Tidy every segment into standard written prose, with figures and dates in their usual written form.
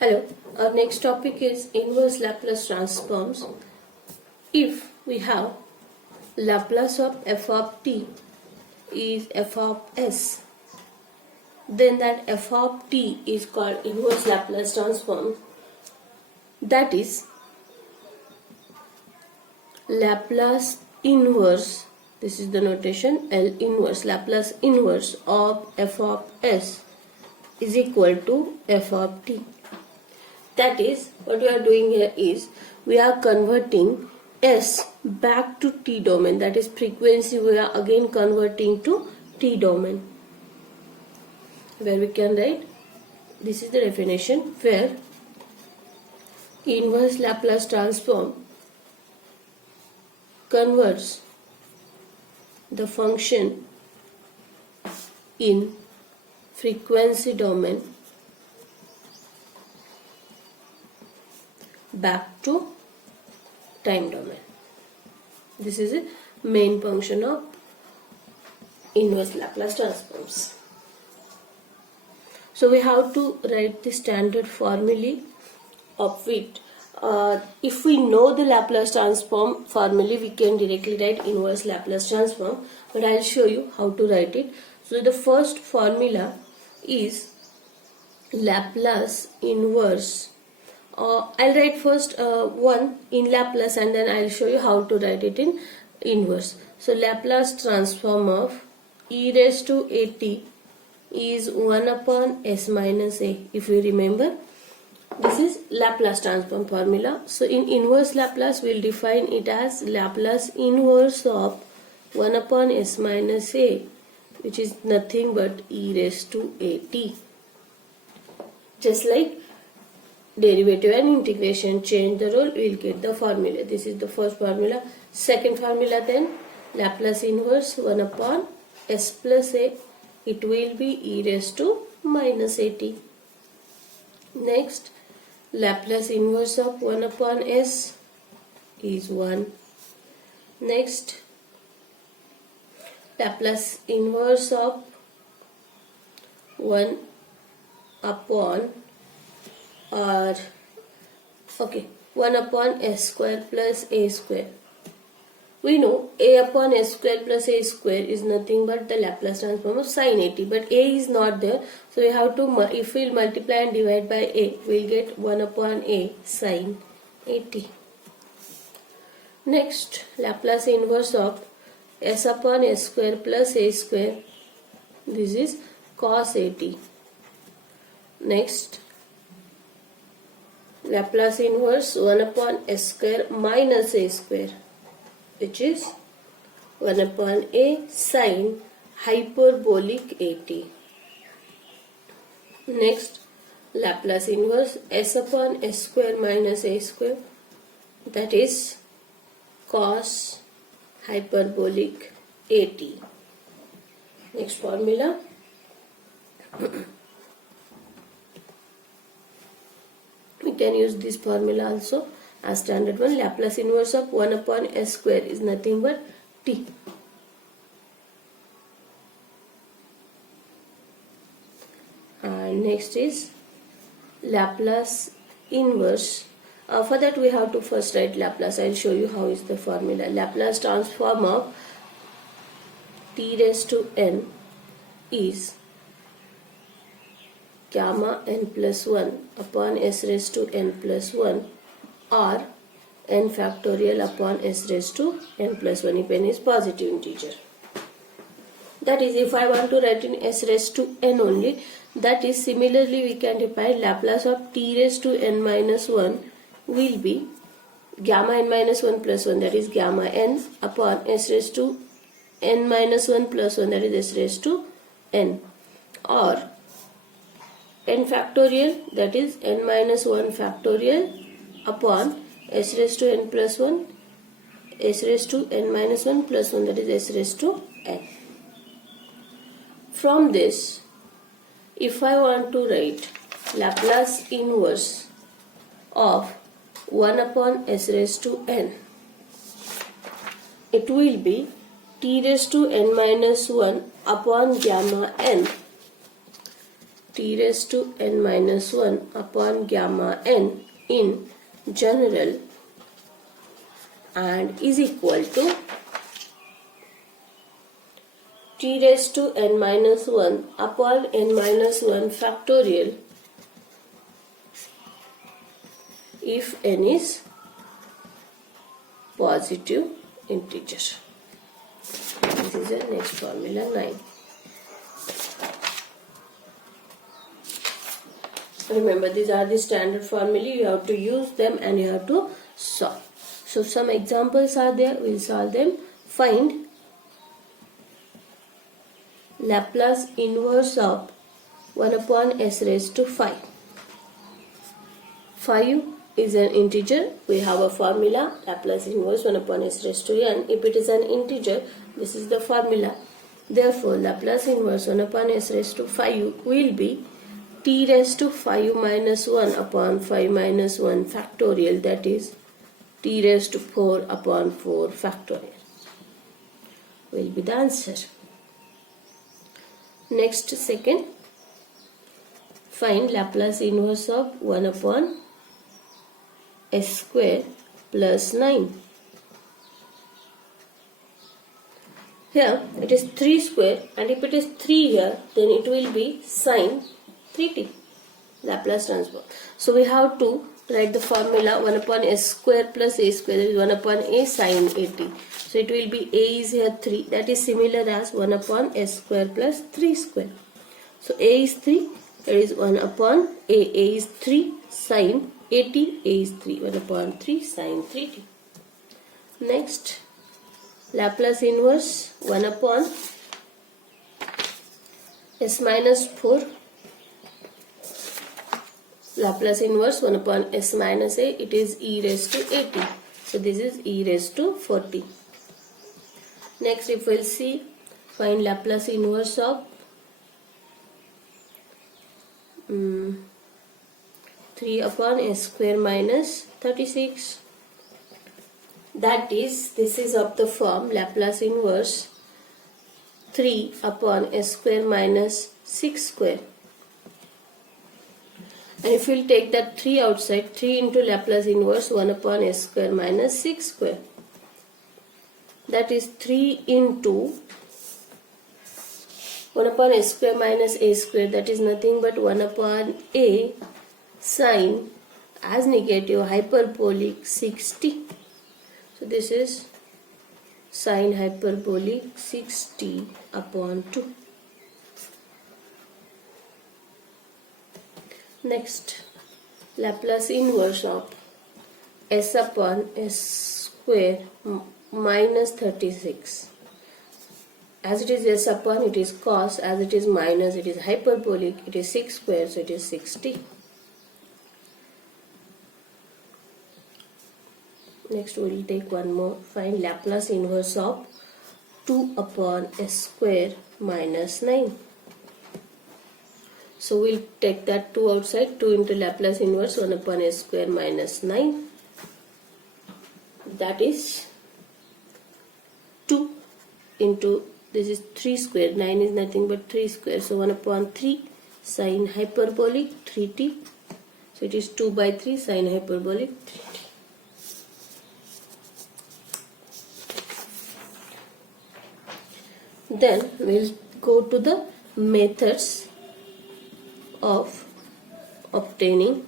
Hello, our next topic is inverse Laplace transforms. If we have Laplace of f of t is f of s, then that f of t is called inverse Laplace transform. That is Laplace inverse, this is the notation, L inverse, Laplace inverse of f of s is equal to f of t. That is, what we are doing here is, we are converting s back to t domain, that is frequency we are again converting to t domain, where we can write, this is the definition, where inverse Laplace transform converts the function in frequency domain back to time domain. This is a main function of inverse Laplace transforms. So we have to write the standard formulae of it. If we know the Laplace transform formulae, we can directly write inverse Laplace transform, but I will show you how to write it. So the first formula is Laplace inverse. I'll write first one in Laplace and then I'll show you how to write it in inverse. So Laplace transform of e raised to at is 1 upon s minus a. If you remember, this is Laplace transform formula. So in inverse Laplace, we'll define it as Laplace inverse of 1 upon s minus a, which is nothing but e raised to at. Just like derivative and integration, change the rule, we will get the formula. This is the first formula. Second formula then, Laplace inverse 1 upon s plus a, it will be e raised to minus at. Next, Laplace inverse of 1 upon s is 1. Next, Laplace inverse of 1 upon 1 upon s square plus a square. We know a upon s square plus a square is nothing but the Laplace transform of sin at, but a is not there, so we have to, if we multiply and divide by a, we will get 1 upon a sin at. Next, Laplace inverse of s upon s square plus a square, this is cos at. Next, Laplace inverse 1 upon s square minus a square, which is 1 upon a sin hyperbolic at. Next, Laplace inverse s upon s square minus a square, that is cos hyperbolic at. Next formula, we can use this formula also as standard one. Laplace inverse of 1 upon s square is nothing but t. And next is Laplace inverse. For that we have to first write Laplace. I will show you how is the formula. Laplace transform of t raised to n is gamma n plus 1 upon s raised to n plus 1 or n factorial upon s raised to n plus 1 if n is positive integer. That is, if I want to write in s raised to n only, that is similarly we can define Laplace of t raised to n minus 1 will be gamma n minus 1 plus 1, that is gamma n upon s raised to n minus 1 plus 1, that is s raised to n, or n factorial, that is n minus 1 factorial upon s raised to n plus 1, s raised to n minus 1 plus 1, that is s raised to n. From this, if I want to write Laplace inverse of 1 upon s raised to n, it will be t raised to n minus 1 upon gamma n. t raised to n minus 1 upon gamma n in general and is equal to t raised to n minus 1 upon n minus 1 factorial if n is positive integer. This is the next formula 9. Remember, these are the standard formulae. You have to use them and you have to solve. So some examples are there. We'll solve them. Find Laplace inverse of 1 upon s raised to 5. 5 is an integer. We have a formula, Laplace inverse 1 upon s raised to n. If it is an integer, this is the formula. Therefore, Laplace inverse 1 upon s raised to 5 will be t raised to 5 minus 1 upon 5 minus 1 factorial, that is t raised to 4 upon 4 factorial will be the answer. Next, second, find Laplace inverse of 1 upon s square plus 9. Here it is 3 square, and if it is 3 here, then it will be sine 3t, Laplace transform. So we have to write the formula 1 upon s square plus a square, that is 1 upon a sine at. So it will be a is here 3, that is similar as 1 upon s square plus 3 square. So a is 3, that is 1 upon a is 3 sine 80, a is 3, 1 upon 3 sine 3t. Next, Laplace inverse 1 upon s minus 4. Laplace inverse 1 upon s minus a, it is e raised to 80. So this is e raised to 40. Next, if we'll see, find Laplace inverse of 3 upon s square minus 36. That is, this is of the form Laplace inverse 3 upon s square minus 6 square. And if we will take that 3 outside, 3 into Laplace inverse 1 upon s square minus 6 square. That is 3 into 1 upon s square minus a square, that is nothing but 1 upon a sine as negative hyperbolic 6t. So this is sine hyperbolic 6t upon 2. Next, Laplace inverse of s upon s square minus 36. As it is s upon, it is cos. As it is minus, it is hyperbolic. It is 6 square, so it is 60. Next, we will take one more. Find Laplace inverse of 2 upon s square minus 9. So we'll take that 2 outside, 2 into Laplace inverse 1 upon s square minus 9. That is 2 into, this is 3 square, 9 is nothing but 3 square. So 1 upon 3 sine hyperbolic 3t. So it is 2 by 3 sine hyperbolic 3t. Then we'll go to the methods of obtaining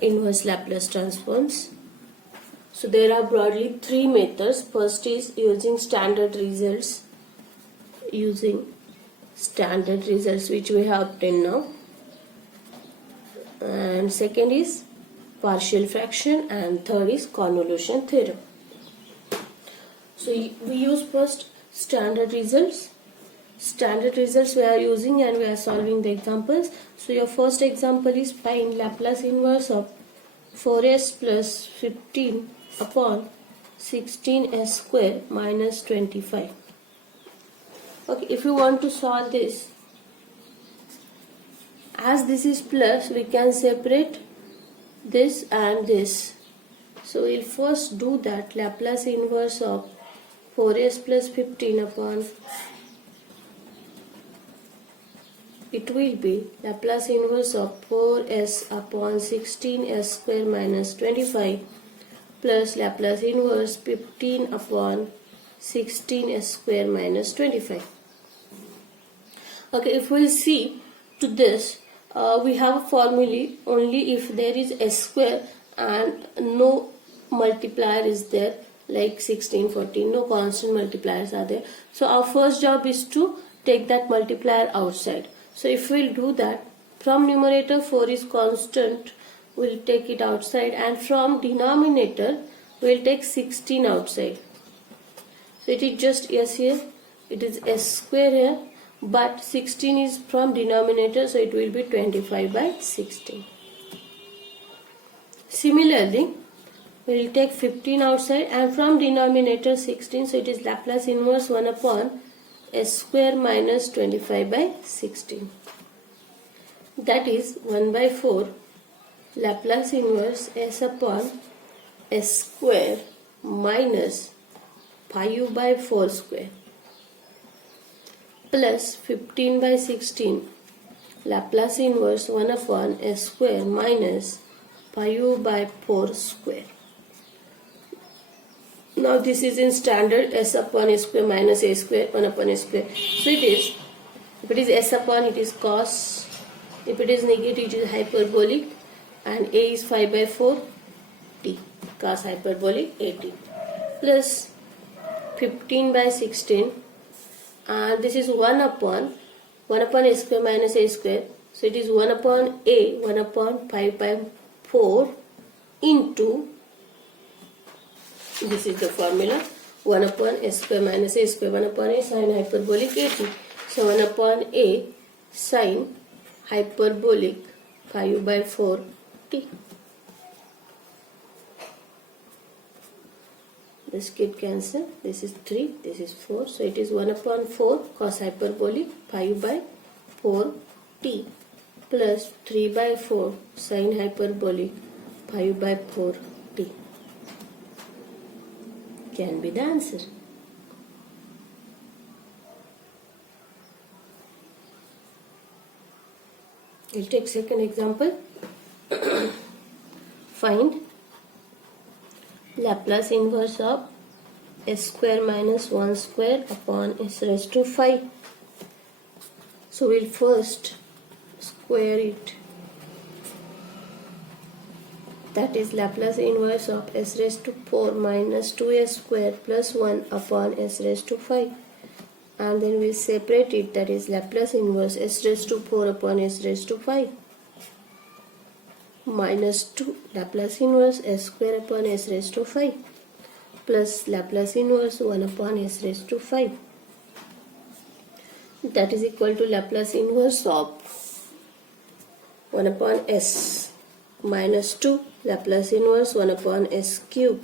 inverse Laplace transforms. So there are broadly 3 methods. First is using standard results, which we have obtained now. And second is partial fraction, and third is convolution theorem. So we use first standard results. Standard results we are using, and we are solving the examples. So your first example is find Laplace inverse of 4s plus 15 upon 16s square minus 25. Okay, if you want to solve this, as this is plus, we can separate this and this. So we'll first do that. Laplace inverse of 4s plus 15 upon it will be Laplace inverse of 4s upon 16s square minus 25 plus Laplace inverse 15 upon 16s square minus 25. Okay, if we see to this, we have a formula only if there is s square and no multiplier is there, like 16, 14, no constant multipliers are there. So our first job is to take that multiplier outside. So if we'll do that, from numerator 4 is constant, we'll take it outside, and from denominator we'll take 16 outside. So it is just s here, it is s square here, but 16 is from denominator, so it will be 25 by 16. Similarly, we will take 15 outside, and from denominator 16, so it is Laplace inverse 1 upon s square minus 25 by 16. That is 1 by 4 Laplace inverse s upon s square minus 5 by 4 square plus 15 by 16 Laplace inverse 1 upon s square minus 5 by 4 square. Now this is in standard s upon s square minus a square 1 upon s square. So it is, if it is s upon, it is cos, if it is negative, it is hyperbolic, and a is 5 by 4 t, cos hyperbolic at, plus 15 by 16, and this is 1 upon a square minus a square, so it is 1 upon a 1 upon 5 by 4 into, this is the formula, 1 upon s square minus a square, 1 upon a sin hyperbolic at, so 1 upon a sin hyperbolic 5 by 4 t. This get cancel, this is 3, this is 4, so it is 1 upon 4 cos hyperbolic 5 by 4 t plus 3 by 4 sin hyperbolic 5 by 4 t. Can be the answer. We'll take second example. Find Laplace inverse of s square minus 1 square upon s raised to 5. So we'll first square it. That is Laplace inverse of s raised to 4 minus 2s square plus 1 upon s raised to 5. And then we'll separate it, that is Laplace inverse s raised to 4 upon s raised to 5 minus 2 Laplace inverse s square upon s raised to 5 plus Laplace inverse 1 upon s raised to 5. That is equal to Laplace inverse of 1 upon s minus 2 Laplace inverse 1 upon s cube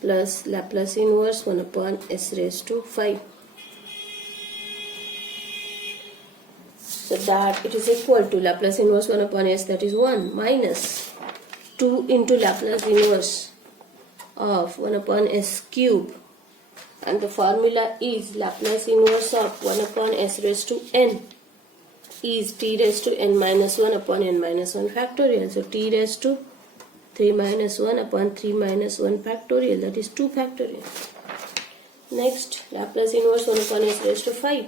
plus Laplace inverse 1 upon s raised to 5. So that it is equal to Laplace inverse 1 upon s, that is 1, minus 2 into Laplace inverse of 1 upon s cube, and the formula is Laplace inverse of 1 upon s raised to n is t raised to n minus 1 upon n minus 1 factorial. So t raised to 3 minus 1 upon 3 minus 1 factorial, that is 2 factorial. Next, Laplace inverse 1 upon s raised to 5,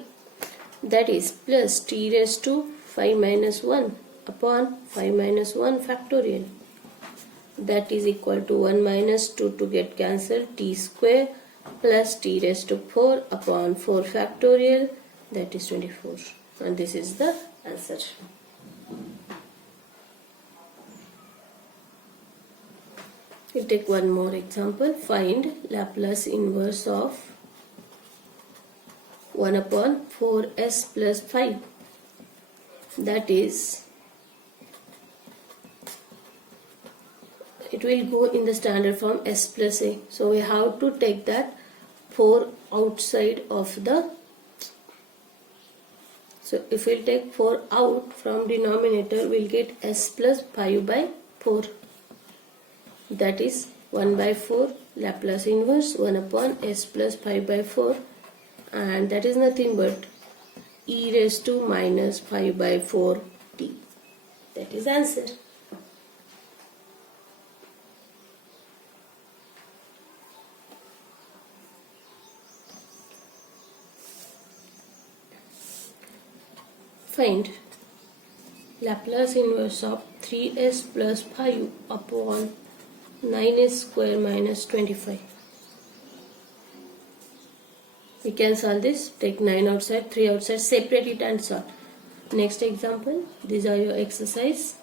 that is plus t raised to 5 minus 1 upon 5 minus 1 factorial, that is equal to 1 minus 2 to get cancelled, t square plus t raised to 4 upon 4 factorial, that is 24, and this is the answer. We take one more example. Find Laplace inverse of 1 upon 4s plus 5, that is, it will go in the standard form s plus a. So we have to take that 4 outside of the, so if we take 4 out from denominator, we'll get s plus 5 by 4, that is 1 by 4 Laplace inverse 1 upon s plus 5 by 4, and that is nothing but e raised to minus 5 by 4t. That is answer. Find Laplace inverse of 3s plus 5 upon 9s square minus 25. We can solve this. Take 9 outside, 3 outside, separate it and solve. Next example. These are your exercise.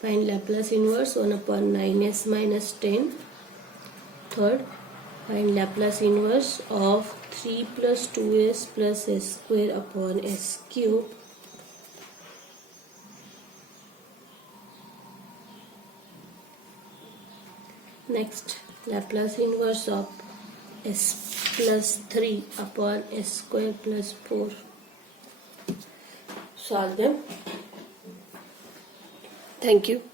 Find Laplace inverse 1 upon 9s minus 10. Third, find Laplace inverse of 3 plus 2s plus s square upon s cube. Next, Laplace inverse of s plus 3 upon s square plus 4. Solve them. Thank you.